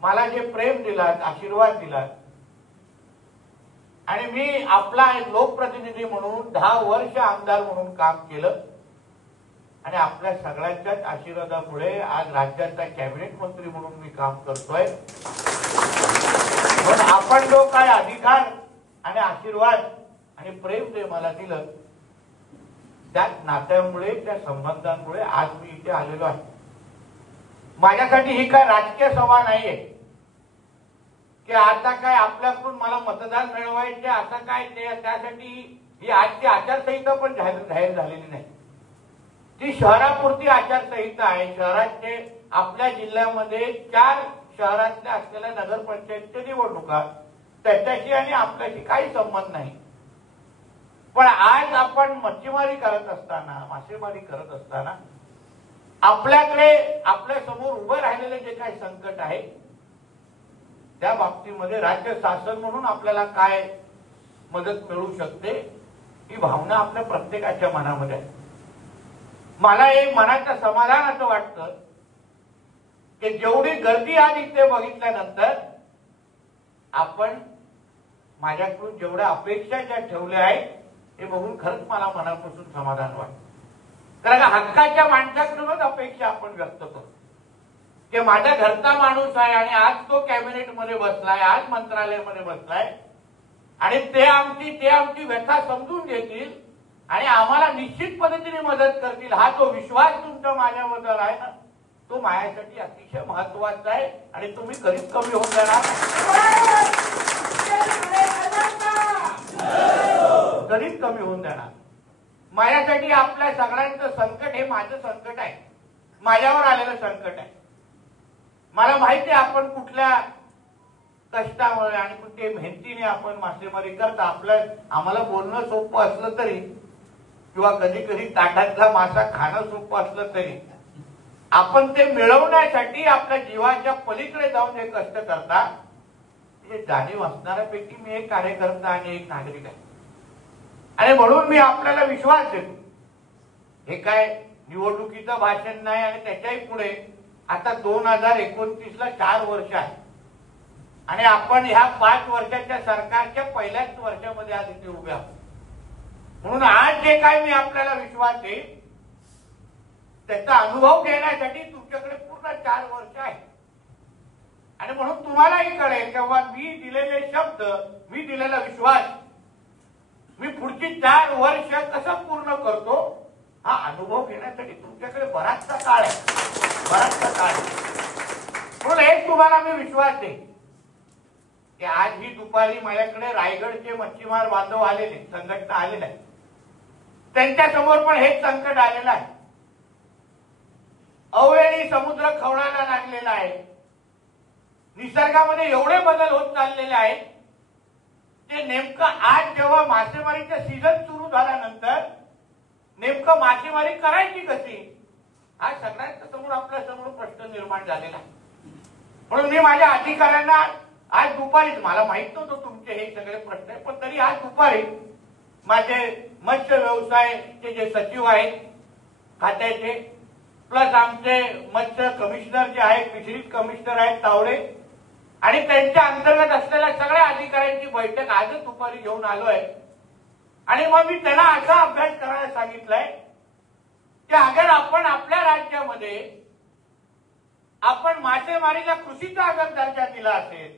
मला जे प्रेम दिलात, आशीर्वाद दिलात आणि मी आपला एक लोकप्रतिनिधी म्हणून 10 वर्ष आमदार म्हणून काम केलं आणि आपल्या सगळ्यांच्याच आशीर्वादामुळे आज राज्याचा कॅबिनेट मंत्री म्हणून मी काम करतोय. पण आपण जो काय अधिकार आणि आशीर्वाद आणि प्रेम जे मला दिलं त्या नात्यामुळे, त्या संबंधांमुळे आज मी इथे आलेलो आहे. माझ्यासाठी ही काय राजकीय सभा नाहीये की आता काय आपल्याकडून मला मतदान मिळवायचे असं काय, त्यासाठी ही आजची आचारसंहिता पण जाहीर झालेली नाही. ती शहरापुरती आचारसंहिता आहे. शहराचे आपल्या जिल्ह्यामध्ये 4 शहरातल्या असलेल्या नगरपंचायतच्या निवडणुका, त्याच्याशी आणि आपल्याशी काही संबंध नाही. पण आज आपण मच्छीमारी करत असताना, मासेमारी करत असताना आपल्याकडे आपल्या समोर उभं राहिलेले जे काही संकट आहे त्या बाबतीमध्ये राज्य शासन म्हणून आपल्याला काय मदत मिळू शकते ही भावना आपल्या प्रत्येकाच्या मनामध्ये आहे. मला एक मनाचं समाधान असं वाटतं की जेवढी गर्दी आज इथे बघितल्यानंतर आपण माझ्याकडून जेवढ्या अपेक्षा ज्या ठेवल्या आहेत हे बघून खरंच मला मनापासून समाधान वाटतं. कारण हक्काच्या माणसाकडूनच अपेक्षा आपण व्यक्त करतो की माझ्या घरचा माणूस आहे आणि आज तो कॅबिनेट मध्ये बसलाय, आज मंत्रालयामध्ये बसलाय आणि ते आमची व्यथा समजून घेतील आणि आम्हाला निश्चित पद्धतीने मदत करतील. हा जो विश्वास तुमचा माझ्याबद्दल आहे ना, तो माझ्यासाठी अतिशय महत्वाचा आहे आणि तुम्ही कधीच कमी होऊन जाणार, कधीच कमी होऊन जाणार. माझ्यासाठी आपल्या सगळ्यांचं संकट हे माझं संकट आहे, माझ्यावर आलेलं संकट आहे. मला माहिती आहे आपण कुठल्या कष्टामुळे आणि कुठे मेहनतीने आपण मासेमारी करता. आम्हाला बोलणं सोपं असलं तरी किंवा कधी कधी ताटातला मासा खाणं सोपं असलं तरी आपण ते मिळवण्यासाठी आपल्या जीवाच्या पलीकडे जाऊन हे कष्ट करता. हे जाणीव असणाऱ्यापैकी मी एक कार्यकर्ता आणि एक नागरिक आहे आणि म्हणून मी आपल्याला विश्वास देतो. हे काय निवडणुकीचं भाषण नाही आणि त्याच्याही पुढे आता 2029ला 4 वर्ष आहे आणि आपण ह्या 5 वर्षाच्या सरकारच्या पहिल्याच वर्षामध्ये आज इथे उभे आहोत. म्हणून आज जे काय मी आपल्याला विश्वास देईन त्याचा अनुभव घेण्यासाठी तुमच्याकडे पूर्ण 4 वर्ष आहे आणि म्हणून तुम्हालाही कळेल किंवा मी दिलेले शब्द, मी दिलेला विश्वास मी पुढची 4 वर्ष कसं पूर्ण करतो हा अनुभव घेण्यासाठी तुमच्याकडे बराचसा काळ आहे, बराचसा काळ आहे. म्हणून एक तुम्हाला मी विश्वास देईन की आज ही दुपारी माझ्याकडे रायगडचे मच्छीमार बांधव आलेले, संघटना आलेल्या आहे, त्यांच्या समोर पण हेच संकट आलेलं आहे. अवेळी समुद्र खवळायला लागलेला आहे. निसर्गामध्ये एवढे बदल होत चाललेले आहेत ते नेमकं आज जेव्हा मासेमारीचा सीझन सुरू झाल्यानंतर नेमकं मासेमारी करायची कशी हा सगळ्यांच्या समोर आपल्या समोर प्रश्न निर्माण झालेला आहे. म्हणून मी माझ्या अधिकाऱ्यांना आज दुपारीच, मला माहित नव्हतं तुमचे हे सगळे प्रश्न आहे, पण तरी आज दुपारी माझे मत्स्य व्यवसायाचे जे सचिव आहेत खात्याचे प्लस आमचे मत्स्य कमिशनर जे आहेत, फिशरीज कमिशनर आहेत तावडे आणि त्यांच्या अंतर्गत असलेल्या सगळ्या अधिकाऱ्यांची बैठक आजच दुपारी घेऊन आलोय आणि मग मी त्यांना असा अभ्यास करायला सांगितलंय की अगर आपण आपल्या राज्यामध्ये आपण मासेमारीला कृषीचा अगर दर्जा दिला असेल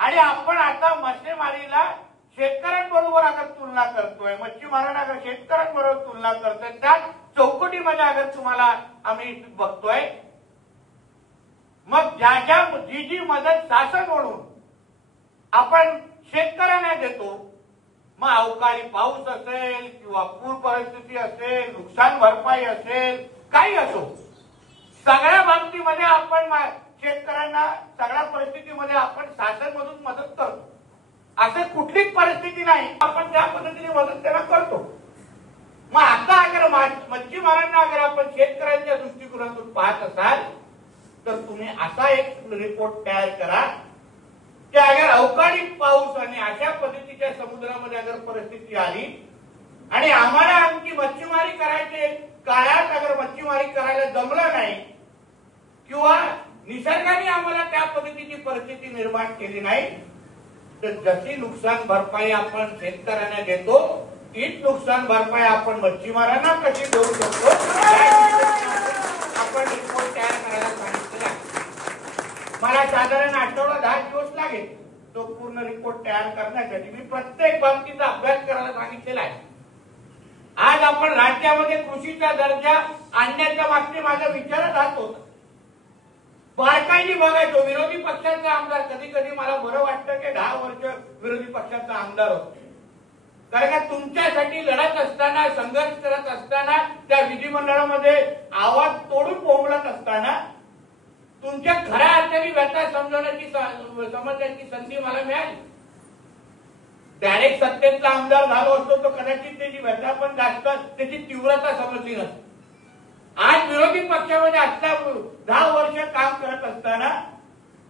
आणि आपण आता मासेमारीला शेतकऱ्यांबरोबर अगर तुलना करतोय, मच्छीमारांना अगर शेतकऱ्यांबरोबर तुलना करतोय, त्या चौकटीमध्ये अगर तुम्हाला आम्ही बघतोय मग जी मदत शासन म्हणून आपण शेतकऱ्यांना देतो, मग अवकाळी पाऊस असेल किंवा पूर परिस्थिती असेल, नुकसान भरपाई असेल, काही असो, सगळ्या बाबतीमध्ये आपण शेतकऱ्यांना सगळ्या परिस्थितीमध्ये आपण शासनमधून मदत करतो. असं कुठलीच परिस्थिती नाही आपण त्या पद्धतीने मदत त्यांना करतो. मग आता अगर मच्छीमारांना अगर आपण शेतकऱ्यांच्या दृष्टिकोनातून पाहत असाल तर तुम्ही असा एक रिपोर्ट तयार करा की अगर अवकाळी पाऊस आणि अशा पद्धतीच्या समुद्रामध्ये अगर परिस्थिती आली आणि आम्हाला आमची मच्छीमारी करायची काळात अगर मच्छीमारी करायला जमलं नाही किंवा निसर्गाने आम्हाला त्या पद्धतीची परिस्थिती निर्माण केली नाही, तर जशी नुकसान भरपाई आपण शेतकऱ्यांना देतो तीच नुकसान भरपाई आपण मच्छीमारांना कशी देऊ शकतो आपण रिपोर्ट तयार करायला सांगितलेला आहे। मला साधारण आठवडा 10 दिवस लागेल तो पूर्ण रिपोर्ट तयार करण्यासाठी। मी प्रत्येक बाबतीचा अभ्यास करायला सांगितलेला आहे। आज आपण राज्यामध्ये कृषीचा दर्जा आणण्याच्या मागचे माझा विचारच हाच होता। बारकाईने बघायचो विरोधी पक्षाचा आमदार, कधी कधी मला बरं वाटतं की 10 वर्ष विरोधी पक्षाचा आमदार होतो, कारण का तुमच्यासाठी लढत असताना, संघर्ष करत असताना, त्या विधिमंडळामध्ये आवाज तोडून बोंबलत असताना तुमच्या खऱ्या अर्थाने व्यथा समजण्याची संधी मला मिळाली। डायरेक्ट सत्तेतला आमदार झालो असतो तर कदाचित त्याची व्यथा पण जास्त, त्याची तीव्रता समजली नसती। आज विरोधी पक्षामध्ये असल्या 10 वर्ष काम करत असताना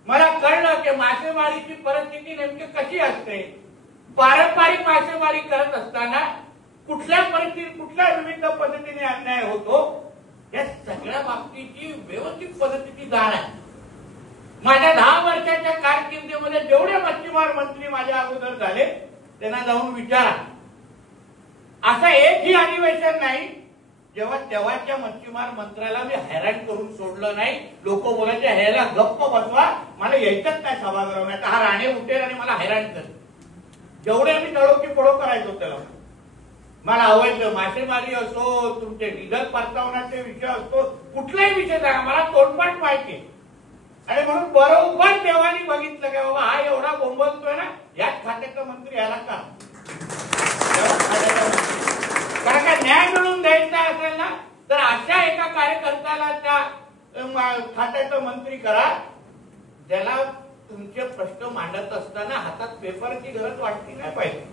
मला कळलं की मासेमारीची परिस्थिती नेमकी कशी असते। पारंपरिक मासेमारी करत असताना कुठल्या परिस्थितीत कुठल्या विविध पद्धतीने अन्याय होतो या सगळ्या बाबतीची व्यवस्थित पद्धतीची जाण आहे। माझ्या 10 वर्षाच्या कारकिर्दीमध्ये जेवढे मच्छीमार मंत्री माझ्या अगोदर झाले त्यांना जाऊन विचारा, असं एकही अधिवेशन नाही जेव्हा तेव्हाच्या मच्छीमार मंत्र्याला मी हैराण करून सोडलं नाही। लोक बोलायचे ह्याला गप्प बसवा, मला यायचंच नाही सभागृहात, हा राणे उठेल आणि मला हैराण कर। जेवढे मी तळो की पडो करायचो त्याला, मला आवडलं। मासेमारी असो, तुमचे डिझेल परतावण्याचे विषय असतो, कुठलाही विषय सांगा, मला तोंडपाठ माहिती। आणि म्हणून बरोबर देवानी बघितलं की बाबा हा एवढा बोंबलतोय ना, याच खात्याचा मंत्री याला का, कारण का न्याय मिळवून द्यायचा असेल ना तर अशा एका कार्यकर्त्याला त्या खात्याचा मंत्री करा ज्याला तुमचे प्रश्न मांडत असताना हातात पेपरची गरज वाटली नाही पाहिजे,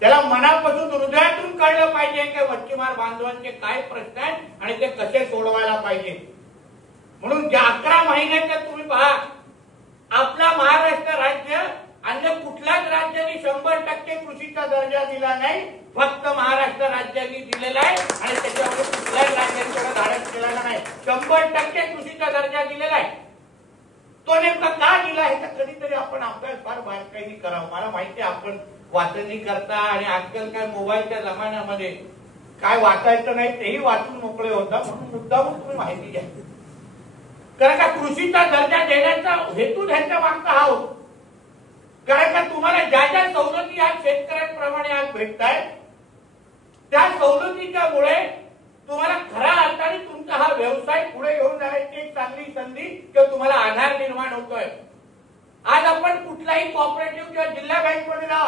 त्याला मनापासून हृदयातून कळलं पाहिजे की मच्छीमार बांधवांचे काय प्रश्न आहेत आणि ते कसे सोडवायला पाहिजे। म्हणून 11 महिन्याच्या तुम्ही पहा, आपला महाराष्ट्र राज्य अन्य कुठल्याच राज्याने 100% कृषीचा दर्जा दिला नाही, फक्त महाराष्ट्र राज्याने दिलेला आहे आणि त्याच्यामुळे कुठल्याच राज्याने तेवढा धाडस केलेला नाही। 100% कृषीचा दर्जा दिलेला आहे। तो नेमका का दिला आहे तर कधीतरी आपण अभ्यास फार बारकाईने करावा। मला माहिती आहे आपण वाचणी करता आणि आजकाल काय मोबाईलच्या जमान्यामध्ये काय वाचायचं नाही तेही वाचून मोकळे होता, म्हणून मुद्दामून तुम्ही माहिती घ्या। कारण का कृषीचा दर्जा देण्याचा हेतू त्यांच्या मागचा हा होतो, कारण का तुम्हाला ज्या ज्या सवलती आज शेतकऱ्यांप्रमाणे आज भेटत आहेत त्या सवलतीच्या मुळे तुम्हाला खऱ्या अर्थाने तुमचा हा व्यवसाय पुढे घेऊन जाण्याची एक चांगली संधी किंवा तुम्हाला आधार निर्माण होतोय। आज आपण कुठलाही कॉपरेटिव्ह किंवा जिल्हा बँकमध्ये जा,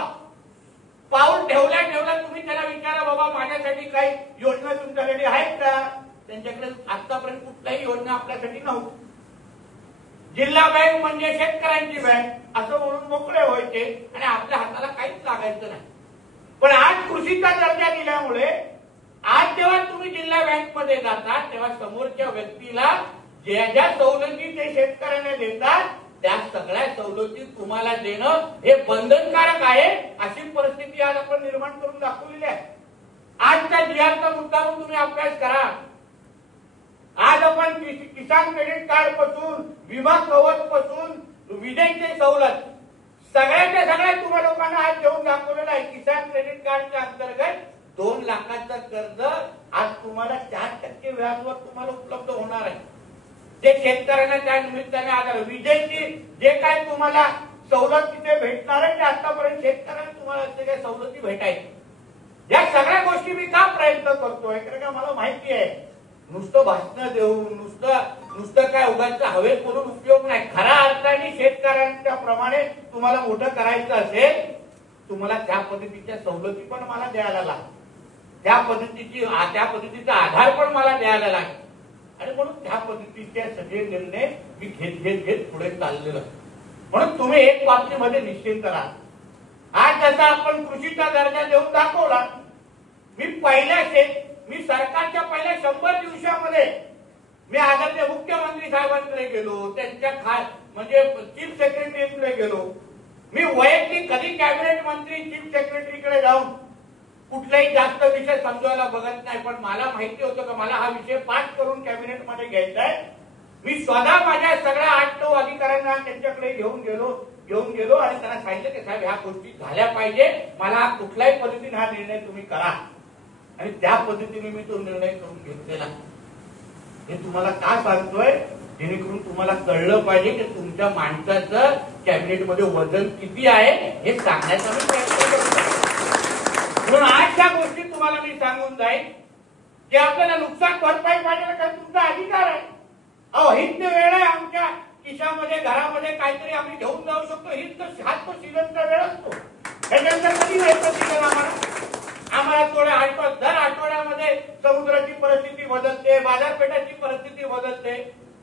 पाऊल ठेवल्या तुम्ही त्याला विचारा बाबा माझ्यासाठी काही योजना तुमच्याकडे आहेत का, त्यांच्याकडे आतापर्यंत कुठल्याही योजना आपल्यासाठी नव्हती। जिल्हा बँक म्हणजे शेतकऱ्यांची बँक असं म्हणून मोकळे व्हायचे आणि आपल्या हाताला काहीच लागायचं नाही। पण आज कृषीचा दर्जा दिल्यामुळे आज जेव्हा तुम्ही जिल्हा बँक मध्ये जाता तेव्हा समोरच्या व्यक्तीला ज्या ज्या सवलती ते शेतकऱ्यांना देतात त्या सगळ्या सवलती तुम्हाला देणं हे बंधनकारक आहे, अशी परिस्थिती आज आपण निर्माण करून दाखवलेली आहे। आजच्या जीआरचा मुद्दा म्हणून तुम्ही अभ्यास करा। आज आपण किसान क्रेडिट कार्ड पासून, विमा कवच पासून, विजेची सवलत सगळ्याच्या सगळ्या तुम्हा लोकांना आज देऊन दाखवलेलं आहे। किसान क्रेडिट कार्डच्या अंतर्गत 2 लाखाचं कर्ज आज तुम्हाला 4% व्याजावर तुम्हाला उपलब्ध होणार आहे, जे शेतकऱ्यांना त्या निमित्ताने आधार। विजेची जे काय तुम्हाला सवलत तिथे भेटणार आहे ते आतापर्यंत शेतकऱ्यांना तुम्हाला काही सवलती भेटायची। या सगळ्या गोष्टी मी का प्रयत्न करतोय, कारण का मला माहिती आहे नुसतं भाषण देऊन नुसतं काय उगाच हवेत बोलून उपयोग नाही। खऱ्या अर्थाने शेतकऱ्यांच्या प्रमाणे तुम्हाला मोठं करायचं असेल तुम्हाला त्या पद्धतीच्या सवलती पण मला द्यायला लागतात, त्या पद्धतीचा आधार पण मला द्यायला लागतो आणि म्हणून त्या पद्धतीचे सगळे निर्णय मी घेत पुढे चाललेलो। म्हणून तुम्ही एक बाबतीमध्ये निश्चिंत राहा। आज जसा आपण कृषीचा दर्जा देऊन दाखवला, मी सरकारच्या पहिल्या 100 दिवसामध्ये मी आदरणीय मुख्यमंत्री साहेबांकडे गेलो, त्यांच्या म्हणजे चीफ सेक्रेटरीकडे गेलो। मी वैयक्तिक कधी कॅबिनेट मंत्री चीफ सेक्रेटरीकडे जाऊन कुठलाही जास्त विषय समजवायला बघत नाही, पण मला माहिती होतं की मला हा विषय पास करून कॅबिनेटमध्ये घ्यायचा आहे। मी स्वतः माझ्या सगळ्या 8-9 अधिकाऱ्यांना त्यांच्याकडे घेऊन गेलो आणि त्यांना सांगितलं की साहेब ह्या गोष्टी झाल्या पाहिजे, मला कुठल्याही पद्धतीने हा निर्णय तुम्ही करा. आणि त्या पद्धतीने मी तो निर्णय करून घेतलेला. हे तुम्हाला का सांगतोय, जेणेकरून तुम्हाला कळलं पाहिजे की तुमच्या माणसाचं कॅबिनेटमध्ये वजन किती आहे हे सांगण्याचा मी प्रयत्न करतो. म्हणून आज त्या गोष्टी तुम्हाला मी सांगून जाईल की आपल्याला नुकसान भरपाई पाहिजे, कारण तुमचा अधिकार आहे. हित वेळ आहे, आमच्या खिशामध्ये घरामध्ये काहीतरी आम्ही घेऊन जाऊ शकतो. हित हात तो सीझनचा वेळ असतो, त्याच्यानंतर कधी वेळचं सीझन आम्हाला थोड्या दर आठवड्यामध्ये समुद्राची परिस्थिती बदलते, बाजारपेठाची परिस्थिती बदलते.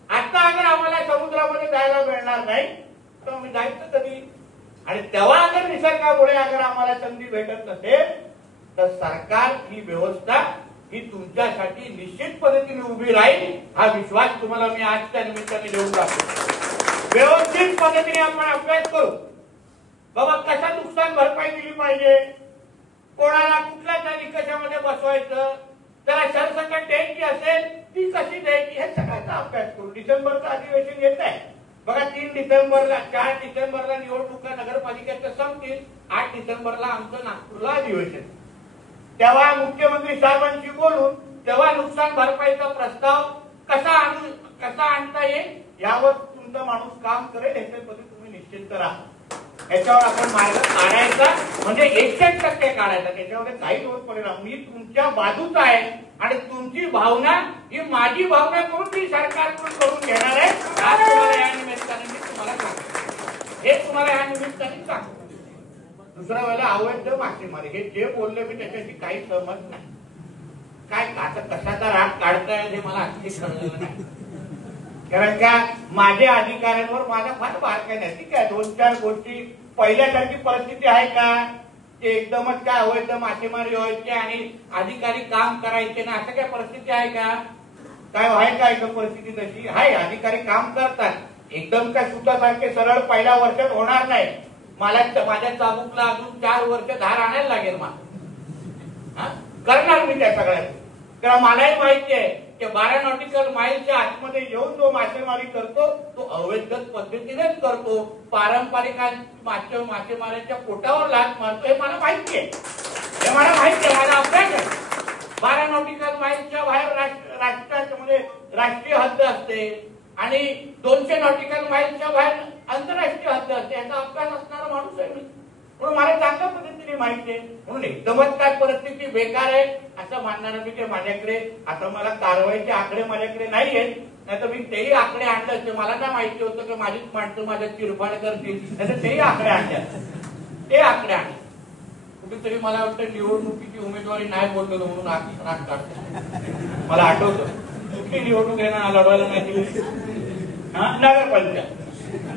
आता अगर आम्हाला समुद्रामध्ये जायला मिळणार नाही तर आम्ही जायचं कधी? आणि तेव्हा अगर निसर्गामुळे अगर आम्हाला संधी भेटत नसेल तर सरकार ही व्यवस्था ही तुमच्यासाठी निश्चित पद्धतीने उभी राहील, हा विश्वास तुम्हाला मी आजच्या निमित्ताने देऊन टाकतो. व्यवस्थित पद्धतीने आपण अभ्यास करू, बाबा कशा नुकसान भरपाई दिली पाहिजे, कोणाला कुठल्या निकषामध्ये बसवायचं, त्याला सरसकट द्यायची असेल ती कशी द्यायची, हे सगळ्याचा अभ्यास करू. डिसेंबरचं अधिवेशन येत आहे बघा. 3 डिसेंबरला 4 डिसेंबरला निवडणुका नगरपालिकेच्या संपतील, 8 डिसेंबरला आमचं नागपूरला अधिवेशन. तेव्हा मुख्यमंत्री साहेबांशी बोलून तेव्हा नुकसान भरपाईचा प्रस्ताव कसा आणता येईल यावर तुमचा माणूस काम करेल, ह्याच्यामध्ये तुम्ही निश्चित करा. याच्यावर आपण मार्ग काढायचा, म्हणजे 100% काढायचा, त्याच्यामध्ये काही दोष परिणाम. मी तुमच्या बाजूचा आहे आणि तुमची भावना ही माझी भावना करून मी सरकारकडून करून घेणार आहे. आज तुम्हाला या निमित्ताने मी तुम्हाला सांगतो, हे तुम्हाला या निमित्ताने सांगतो. दुसऱ्या वेळेला अवैध मासेमारी हे जे बोलले मी त्याच्याशी काही सहमत नाही. काय कशाचा राग काढताय हे मला अगदी कळलेलं नाही, कारण का माझ्या अधिकाऱ्यांवर माझा फार बारकाई नाही. ठीक आहे, 2-4 गोष्टी पहिल्यासारखी परिस्थिती आहे का ते एकदमच काय अवैध मासेमारी व्हायची आणि अधिकारी काम करायचे ना, असं काय परिस्थिती आहे का? काय आहे का एकदम परिस्थिती तशी आहे? अधिकारी काम करतात, एकदम काय सुतासारखे सरळ पहिल्या वर्षात होणार नाही. मला माझ्या चाबूकला अजून 4 वर्ष धार आणायला लागेल. मला करणार मी त्या सगळ्यात, कारण मलाही माहिती आहे की 12 नॉटिकल माईलच्या आतमध्ये येऊन जो मासेमारी करतो तो अवैध पद्धतीनेच करतो. पारंपरिक मासेमाऱ्याच्या पोटावर लाथ मारतो, हे मला माहिती आहे. हे मला माहिती आहे, माझा अभ्यास आहे. 12 नॉटिकल माईलच्या बाहेर राष्ट्रामध्ये राष्ट्रीय हद्द असते आणि 200 नॉटिकल माईलच्या बाहेर आंतरराष्ट्रीय हद्द असते. याचा अभ्यास असणारा माणूस आहे मी, म्हणून मला चांगल्या पद्धतीने माहिती आहे. म्हणून एकदमच काय परिस्थिती बेकार आहे असं मानणार मी की माझ्याकडे आता मला कारवाईचे आकडे माझ्याकडे नाही आहेत, नाही तर मी तेही आकडे आणले असते. मला काय माहिती होतं की माझीच माणसं माझ्या चिरफाड करतील, नाही तर तेही आकडे आणले, ते आकडे आणले. कुठेतरी मला वाटतं निवडणुकीची उमेदवारी नाही बोललेलो म्हणून राग काढतो. मला आठवतं कुठली निवडणूक येणार लढवायला नाही दिली, नगरपालिका,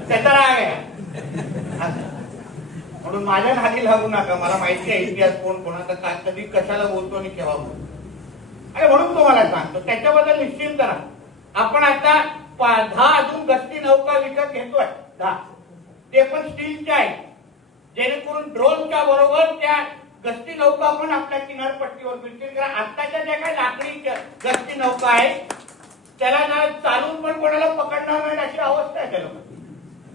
त्याचा राग आहे. म्हणून माझ्या नादी लागू नका, मला माहिती आहे इतिहास कोण कोणाचा काय कधी कशाला बोलतो आणि केव्हा बोलतो. आणि म्हणून तुम्हाला सांगतो त्याच्याबद्दल निश्चिंत राहा. आपण आता 10 अजून गस्ती नौका विकत घेतोय, 10, ते पण स्टीलच्या आहेत, जेणेकरून ड्रोनच्या बरोबर त्या गस्ती नौका पण आपल्या किनारपट्टीवर मिळतील. कारण आत्ताच्या ज्या काही लाकडी गस्ती नौका आहेत त्याला चालून पण कोणाला पकडणार नाही अशी अवस्था आहे त्याला.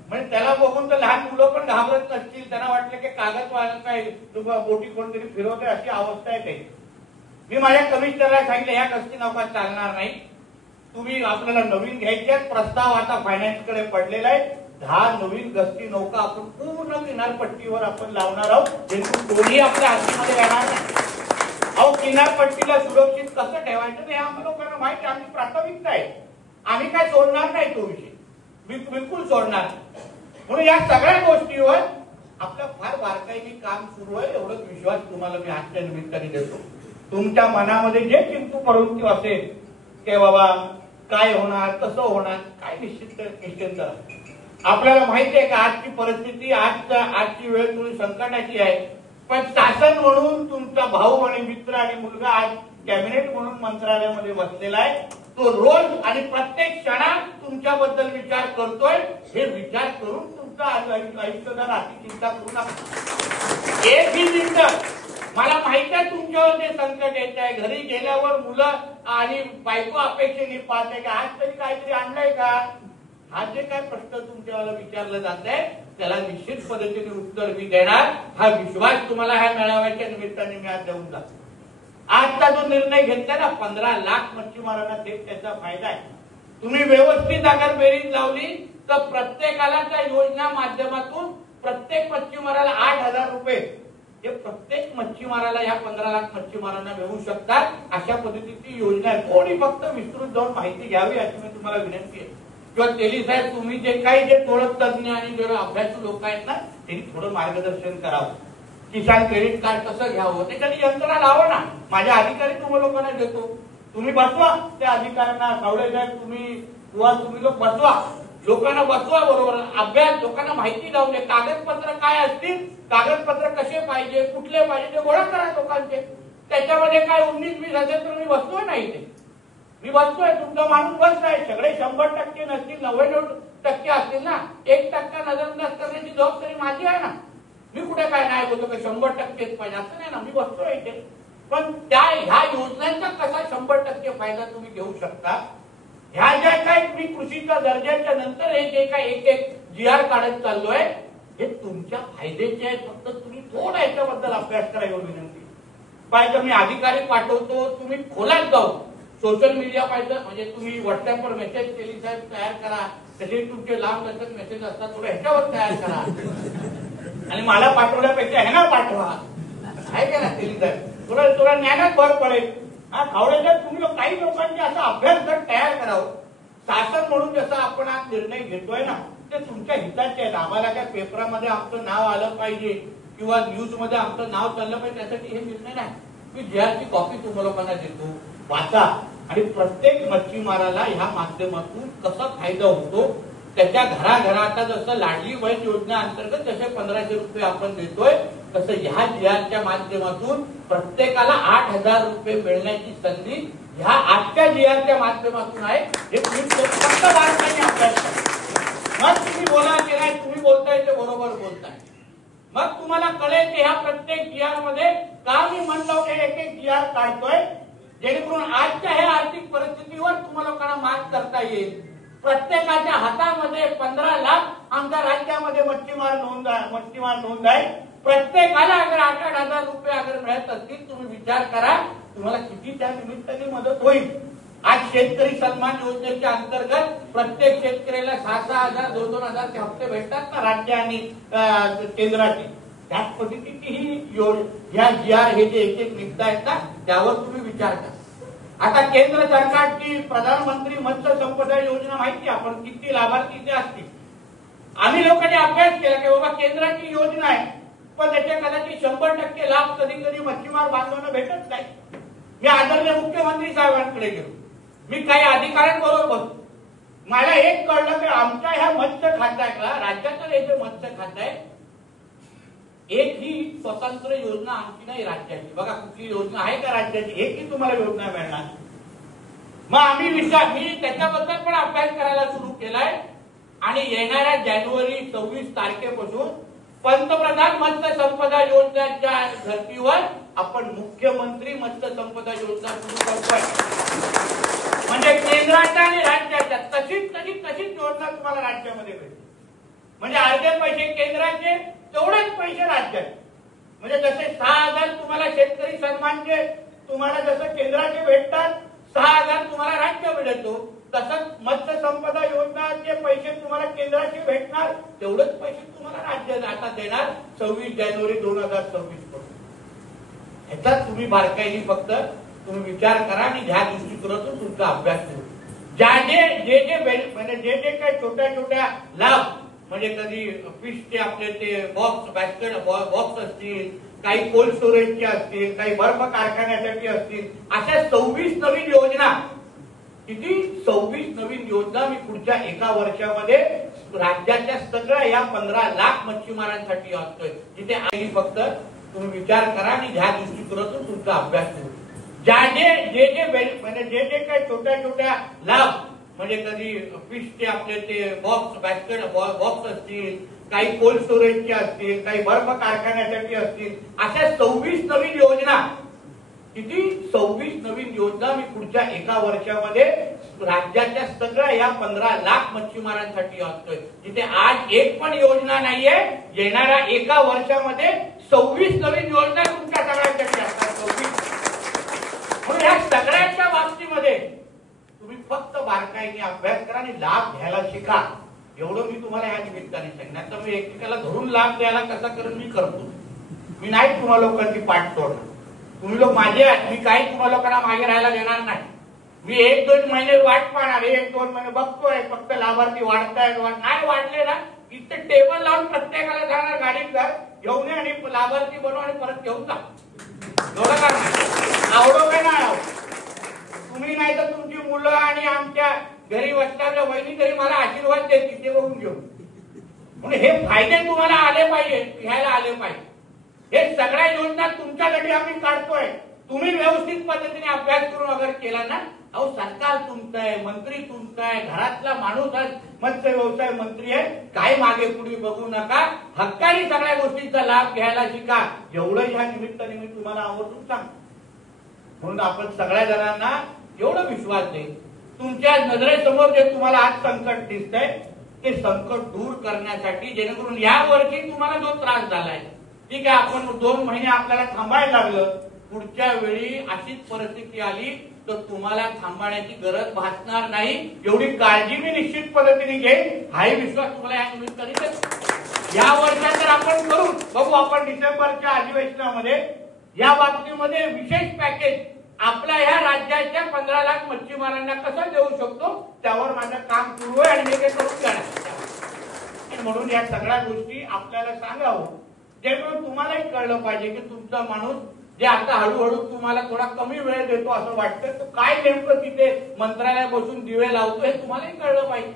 म्हणजे त्याला बघून तर लहान मुलं पण घाबरत नसतील, त्यांना वाटलं की कागद काय बोटी कोणतरी फिरवते अशी अवस्था आहे त्याची. मी माझ्या कमिशनरला सांगितलं या गस्ती नौका चालणार नाही, तुम्ही आपल्याला नवीन घ्यायचे प्रस्ताव आता फायनान्सकडे पडलेला आहे. 10 नवीन गस्ती नौका आपण पूर्ण किनारपट्टीवर आपण लावणार आहोत, जेणेकरून कोणी आपल्या हातीमध्ये येणार नाही. किनारपट्टीला सुरक्षित कसं ठेवायचं हे आम्हाला लोकांना माहिती, आमची प्राथमिकता आहे. आम्ही काय सोडणार नाही तो विषय, बिलकुल सोडणार. म्हणून या सगळ्या गोष्टीवर आपलं फार बारकाईने काम सुरू आहे, एवढाच विश्वास तुम्हाला मी आजच्या निमित्ताने देतो. तुमच्या मनामध्ये जे चिंतू परंतु असेल की बाबा काय होणार कसं होणार, काय निश्चित करा. आपल्याला माहिती आहे की आजची परिस्थिती आजची वेळ थोडी संकटाची आहे, पण शासन म्हणून तुमचा भाऊ आणि मित्र आणि मुलगा आज कॅबिनेट म्हणून मंत्रालयामध्ये बसलेला आहे. तो रोज आणि प्रत्येक क्षणात तुमच्याबद्दल विचार करतोय. हे विचार करून तुमचा आयुष्यभर अशी चिंता करू नका. एकही मिनिट मला माहिती आहे तुमच्यावर जे संकट येत आहे, घरी गेल्यावर मुलं आणि बायको अपेक्षेने पाहते का आज तरी काहीतरी आणलंय का, हा जे काय प्रश्न तुमच्याला विचारलं जात आहे त्याला निश्चित पद्धतीने उत्तर मी देणार. हा विश्वास तुम्हाला ह्या मेळाव्याच्या निमित्ताने मी आज देऊन जातो. आजचा जो निर्णय घेतला ना 15 लाख मच्छीमारांना थेट त्याचा फायदा आहे. तुम्ही व्यवस्थित अगर बेरीज लावली तर प्रत्येकाला त्या योजना माध्यमातून प्रत्येक मच्छीमाराला 8,000 रुपये हे प्रत्येक मच्छीमाराला या 15 लाख मच्छीमारांना मिळू शकतात. अशा पद्धतीची योजना आहे. थोडी फक्त विस्तृत जाऊन माहिती घ्यावी अशी मी तुम्हाला विनंती आहे. किंवा तेली साहेब तुम्ही जे काही जे थोडं तज्ञ आणि जे अभ्यासू लोक आहेत ना त्यांनी थोडं मार्गदर्शन करावं. किसान क्रेडिट कार्ड कसं घ्यावं त्याच्यासाठी यंत्रणा लावा ना. माझ्या अधिकारी तुम्हाला लोकांना देतो, तुम्ही बसवा त्या अधिकाऱ्यांना. सावळे साहेब तुम्ही लोक बसवा, लोकांना बसवा बरोबर. अभ्यास लोकांना माहिती जाऊ दे. कागदपत्र काय असतील, कागदपत्र कसे पाहिजे, कुठले पाहिजे ते गोळा करा लोकांचे. त्याच्यामध्ये काय 19-20 असेल तर मी बसतोय नाही ते, मी बसतोय. तुमचा माणूस बसलाय. सगळे 100% नसतील, 99% असतील ना. 1% नजरअंदाज करण्याची जबाबदारी माझी आहे ना. मी कुठे काय नाही बोलतो की 100%च पाहिजे असं नाही ना. मी बसतोय इथे. पण ह्या योजनांचा कसा 100% फायदा तुम्ही घेऊ शकता, ह्या ज्या काय तुम्ही कृषीच्या दर्जाच्या नंतर हे जे काय एक GR काढत चाललोय हे तुमच्या फायद्याचे आहे. फक्त तुम्ही थोडा याच्याबद्दल अभ्यास करा एवढी विनंती. पाहिजे मी अधिकारी पाठवतो, तुम्ही खोलात जाऊ सोशल मीडिया पाहिजे म्हणजे तुम्ही व्हॉट्सअपवर मेसेज केली साहेब तयार करा. तसे तुमचे लांब लचक मेसेज असतात थोडं ह्याच्यावर तयार करा आणि मला पाठवण्यापेक्षा ह्यांना पाठवा. आहे का ना केली साहेब, थोडा ज्ञानात भर पडेल. हा खावड्याच्या तुम्ही काही लोकांचे असा अभ्यास जर तयार करावं. शासन म्हणून जसं आपण आज निर्णय घेतोय ना ते तुमच्या हिताचे आहेत. आम्हाला काय पेपरामध्ये आमचं नाव आलं पाहिजे किंवा न्यूज मध्ये आमचं नाव चाललं पाहिजे त्यासाठी हे निर्णय नाही. मी GRची कॉपी तुम्हाला लोकांना देतो, वाचा. आणि प्रत्येक मच्छीमाराला ह्या माध्यमातून कसा फायदा होतो त्याच्या घराघरात जसं लाडली बहीण योजना अंतर्गत जसे 1500 रुपये आपण देतोय तसं ह्या GRच्या माध्यमातून प्रत्येकाला 8,000 रुपये मिळण्याची संधी ह्या आजच्या GRच्या माध्यमातून आहे. हे तुम्ही फक्त बारकाईने अभ्यास करा. मग तुम्ही बोला की नाही, तुम्ही बोलताय ते बरोबर बोलताय. मग तुम्हाला कळेल की ह्या प्रत्येक GR मध्ये का मी म्हणलो एक GR काढतोय जेणेकरून आजच्या ह्या आर्थिक परिस्थितीवर तुम्हाला लोकांना मात करता येईल. प्रत्येकाच्या हातामध्ये 15 लाख आमच्या राज्यामध्ये मच्छीमार नोंद आहे. प्रत्येकाला अगर 8,000 रुपये अगर मिळत असतील तुम्ही विचार करा तुम्हाला किती त्या निमित्ताने मदत होईल. आज शेतकरी सन्मान योजनेच्या अंतर्गत प्रत्येक शेतकऱ्याला 6,000 2,000 हप्ते भेटतात ना राज्य आणि केंद्राचे. त्याच पद्धतीची ही ह्या GR हे जे एक निघतायत ना त्यावर तुम्ही विचार करा. आता केंद्र सरकारची प्रधानमंत्री मत्स्य संपदा योजना माहिती आपण किती लाभार्थी ते असतील. आम्ही लोकांनी अभ्यास केला की बाबा केंद्राची योजना आहे पण त्याच्या कदाचित 100% लाभ कधी कधी मच्छीमार बांधवांना भेटत नाही. मी आदरणीय मुख्यमंत्री साहेबांकडे गेलो, मी काही अधिकाऱ्यांबरोबर बसलो. मला एक कळलं की आमच्या ह्या मत्स्य खात्याला राज्याचं हे जे मत्स्य खातं आहे एक ही स्वतंत्र योजना आमची नाही राज्याची. बघा कुठली योजना आहे का राज्याची, एक ही तुम्हाला योजना मिळणार. मग मी त्याच्याबद्दल पण अभ्यास करायला सुरू केलाय आणि येणाऱ्या जानेवारी 26 तारखेपासून पंतप्रधान मत्स्य संपदा योजनेच्या धर्तीवर आपण मुख्यमंत्री मत्स्य संपदा योजना सुरू करतोय. म्हणजे केंद्राच्या आणि राज्याच्या तशीच योजना तुम्हाला राज्यामध्ये मिळते. म्हणजे अर्धे पैसे केंद्राचे तेवढेच पैसे राज्याचे. म्हणजे जसे 6,000 तुम्हाला शेतकरी सन्मानचे तुम्हाला जसं केंद्राचे भेटतात 6,000 तुम्हाला राज्य मिळतो तसंच मत्स्य संपदा योजनाचे पैसे तुम्हाला केंद्राचे भेटणार तेवढेच पैसे तुम्हाला राज्य आता देणार 26 जानेवारी 2026 पासून. ह्याचा तुम्ही बारकाईने फक्त तुम्ही विचार करा आणि ह्या दृष्टिकोनातून तुमचा अभ्यास करू. जे काही छोट्या लाभ म्हणजे कधी फिशचे आपले ते बास्केट बॉक्स असतील, काही कोल्ड स्टोरेजचे असतील, काही बर्फ कारखान्यासाठी असतील, अशा 26 नवीन योजना. किती 26 नवीन योजना मी पुढच्या एका वर्षामध्ये राज्याच्या सगळ्या या 15 लाख मच्छीमारांसाठी आणतोय. जिथे आई फक्त तुम्ही विचार करा आणि ह्या दृष्टिकोनातून तुमचा अभ्यास करू. जे काही छोट्या लाभ म्हणजे कधी फिशचे आपले ते बास्केट बॉक्स असतील, काही कोल्ड स्टोरेजच्या असतील, काही बर्फ कारखान्यासाठी असतील, अशा 26 नवीन योजना, किती 26 नवीन योजना मी पुढच्या एका वर्षामध्ये राज्याच्या सगळ्या या 15 लाख मच्छीमारांसाठी आणतोय, जिथे आज एक पण योजना नाहीये. येणाऱ्या एका वर्षामध्ये 26 नवीन योजना तुमच्या सगळ्यांसाठी असतात. 26. म्हणून या सगळ्यांच्या बाबतीमध्ये तुम्ही फक्त बारकाईने अभ्यास करा आणि लाभ घ्यायला शिका. एवढं मी तुम्हाला या निमित्ताने सांगणार. तर मी एकेकाला धरून लाभ द्यायला कसा करून मी करतो. मी नाही तुम्हाला लोकांची पाठ तोडणार. तुम्ही लोक माझे आहात. मी काही तुम्हाला लोकांना मागे राहायला देणार नाही. मी 1-2 महिने वाट पाहणार. 1-2 महिने बघतोय फक्त लाभार्थी वाढतायत. नाही वाढले ना, इथे टेबल लावून प्रत्येकाला जाणार गाडीत घेऊन आणि लाभार्थी बनव आणि परत घेऊन जा. एवढं का आवडो काय नाही. तुम्ही नाही तर तुमची मुलं आणि आमच्या घरी बसणाऱ्या वहिनी तरी मला आशीर्वाद देतील, ते बघून घेऊ. म्हणून हे फायदे तुम्हाला आले पाहिजे, घ्यायला आले पाहिजे. हे सगळ्या योजना तुमच्यासाठी आम्ही काढतोय. तुम्ही व्यवस्थित पद्धतीने अभ्यास करून अगर केला ना, अहो सरकार तुमचं आहे, मंत्री तुमचा आहे, घरातला माणूस आहे, मत्स्य व्यवसाय मंत्री आहे, काय मागे पुढे बघू नका. हक्काने सगळ्या गोष्टींचा लाभ घ्यायला शिका. एवढं ह्या निमित्ताने मी तुम्हाला आवर्जून सांगतो. म्हणून आपण सगळ्या जणांना एवढं विश्वास दे, तुमच्या नजरेसमोर जे तुम्हाला आज संकट दिसतंय ते संकट दूर करण्यासाठी, जेणेकरून या वर्षी तुम्हाला जो त्रास झालाय, ठीक आहे, आपण 2 महिने आपल्याला थांबायला लागलं. पुढच्या वेळी अशीच परिस्थिती आली तर तुम्हाला थांबण्याची गरज भासणार नाही. एवढी काळजी मी निश्चित पद्धतीने घेईन. हाही विश्वास तुम्हाला या निमित्ताने देतो. या वर्षात तर आपण करू बघू. आपण डिसेंबरच्या अधिवेशनामध्ये या बाबतीमध्ये विशेष पॅकेज आपल्या ह्या राज्याच्या 15 लाख मच्छीमारांना कसं देऊ शकतो त्यावर माझं काम सुरू आहे आणि मी ते करून जाणार. म्हणून या सगळ्या गोष्टी आपल्याला सांगावं, जेणेकरून तुम्हालाही कळलं पाहिजे की तुमचा माणूस जे आता हळूहळू तुम्हाला थोडा कमी वेळ देतो असं वाटतं, तो काय नेमकं तिथे मंत्रालयात बसून दिवे लावतो हे तुम्हालाही कळलं पाहिजे.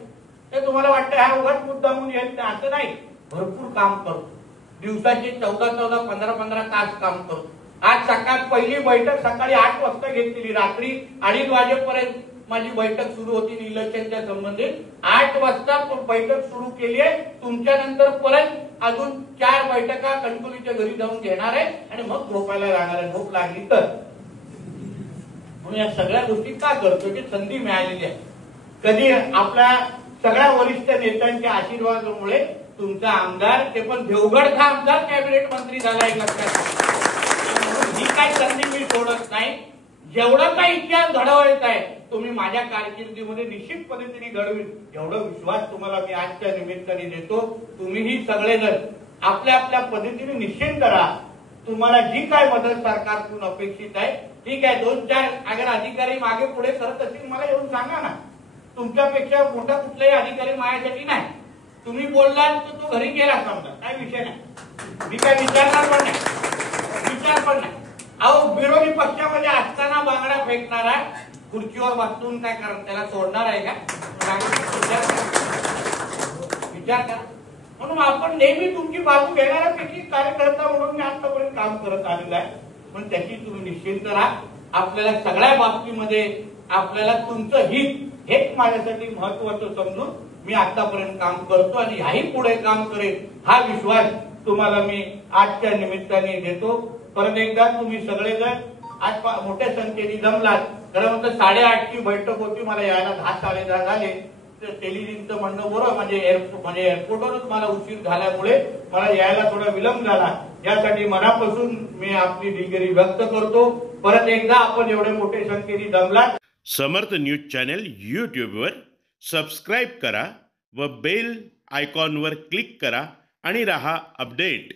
ते तुम्हाला वाटतं हा उगाच मुद्दा म्हणून येत नाही, असं नाही. भरपूर काम करतो. दिवसाचे 14-14, 15-15 तास काम करतो. आज सकाळ पहिली बैठक सकाळी 8 वाजता घेतलेली, रात्री 2:30 वाजेपर्यंत माझी बैठक सुरू होती इलेक्शनच्या संबंधित. 8 वाजता बैठक सुरू केली आहे. तुमच्या नंतर परत अजून 4 बैठका कणकवलीच्या घरी जाऊन घेणार आहे आणि मग झोपायला जाणार आहे, झोप लागली तर. म्हणून या सगळ्या गोष्टी का करतो की संधी मिळालेली आहे. कधी आपल्या सगळ्या वरिष्ठ नेत्यांच्या आशीर्वादामुळे तुमचा आमदार, ते पण देवगडचा आमदार कॅबिनेट मंत्री झाला आहे. लक्षात ही काय संधी मी सोडत नाही. जेवढं काही इतिहास घडवायचा आहे तुम्ही माझ्या कारकिर्दीमध्ये निश्चित पद्धतीने घडवील, एवढा विश्वास तुम्हाला मी आजच्या निमित्ताने देतो. तुम्हीही सगळेजण आपल्या आपल्या पद्धतीने निश्चिंत राहा. तुम्हाला जी काय मदत सरकारकडून अपेक्षित आहे, ठीक आहे, 2-4 अगर अधिकारी मागे पुढे करत असतील मला येऊन सांगा ना. तुमच्यापेक्षा मोठा कुठलाही अधिकारी माझ्यासाठी नाही. तुम्ही बोललात तर तो घरी गेला समजा, काय विषय नाही. मी काय विचारणार पण नाही. अहो विरोधी पक्षामध्ये असताना बांगडा फेकणारा खुर्चीवर बसून काय करत त्याला सोडणार आहे का? विचार करा. म्हणून आपण नेहमी तुमची बाजू घेणाऱ्यापैकी कार्यकर्ता म्हणून मी आतापर्यंत काम करत आलेलो आहे. पण त्याची तुम्ही निश्चिंत राहा. आपल्याला सगळ्या बाबतीमध्ये आपल्याला तुमचं हित हेच माझ्यासाठी महत्वाचं समजून मी आतापर्यंत काम करतो आणि ह्याही पुढे काम करेन, हा विश्वास तुम्हाला मी आजच्या निमित्ताने देतो. परत एकदा तुम्ही सगळेजण आज मोठ्या संख्येने जमलात. खरं म्हणतं 8:30ची बैठक होती, मला यायला 10-10:30 झाले. टेलिव्हिजनचं म्हणणं बरोबर, म्हणजे एअरपोर्टवरच मला उशीर झाल्यामुळे मला यायला थोडा विलंब झाला. यासाठी मनापासून मी आपली दिलगिरी व्यक्त करतो. परत एकदा आपण एवढे मोठे संख्येने जमलात. समर्थ न्यूज चॅनल यूट्यूबवर सबस्क्राईब करा व बेल आयकॉनवर क्लिक करा आणि रहा अपडेट.